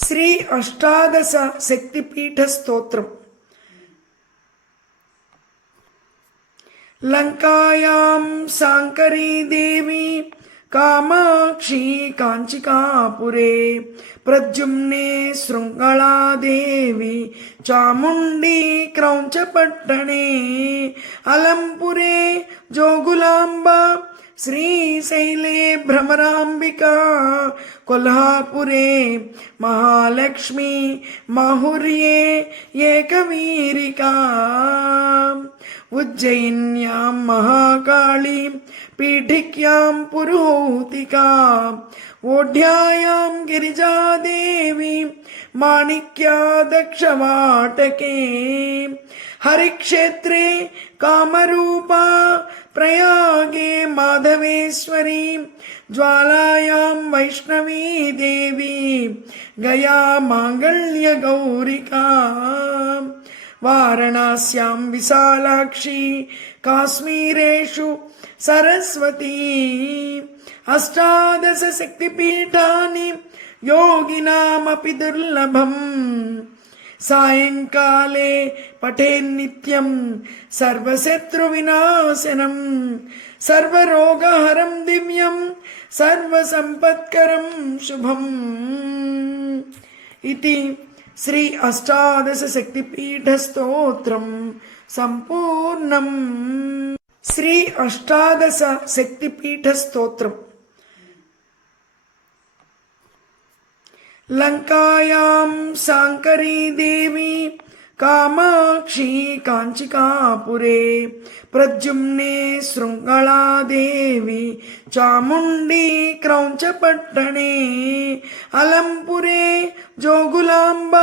శ్రీ అష్టాదశ శక్తిపీఠ స్తోత్రం. లంకాయాం శాంకరీ దేవి కామాక్షి కాంచికాపురే ప్రద్యుమ్నే శృంగళాదేవి చాముండి క్రౌంచపట్టణే అలంపురే జోగులాంబ శ్రీశైలే భ్రమరాంబికా కొల్హాపురే మహాలక్ష్మి మాహుర్యే ఏకవీరికా ఉజ్జయిన్యాం మహాకాళీ పీఠిక్యాం పురోహితికా ఓఢ్యాయాం గిరిజాదేవి మాణిక్యా దక్షవాటకే హరిక్షేత్రే కామరూపా ప్రయాగే మాధవేశ్వరీ జ్వాలాయాం వైష్ణవీ దేవి గయా మాంగళ్య గౌరికా వారణాస్యాం విశాలాక్షి కాశ్మీరేషు సరస్వతీ అష్టాదశ శక్తిపీఠాని యోగినామపి దుర్లభం సాయంకాలే పఠేన్నిత్యం సర్వశత్రువినాశనం సర్వరోగహరం దివ్యం సర్వసంపత్కరం శుభం. ఇది శ్రీ అష్టాదశ శక్తిపీఠ స్తోత్రం సంపూర్ణం. శ్రీ అష్టాదశ శక్తిపీఠ స్తోత్రం. లంకాయాం శాంకరీ దేవి కామాక్షి కాంచికాపురే ప్రద్యుమ్నే శృంగళాదేవి చాముండి క్రౌంచపట్టణే అలంపురే జోగులాంబ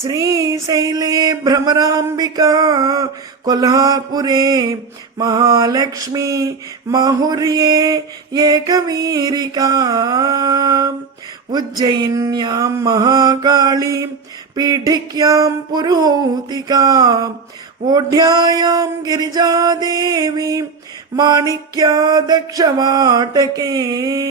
శ్రీశైలే భ్రమరాంబికా కొల్హాపురే మహాలక్ష్మి మాహుర్యే ఏకవీరికా ఉజ్జయిన్యాం మహాకాళీ పీఠిక్యాం పురోహితికా ఓఢ్యాయాం గిరిజాదేవి మాణిక్యా దక్షవాటకే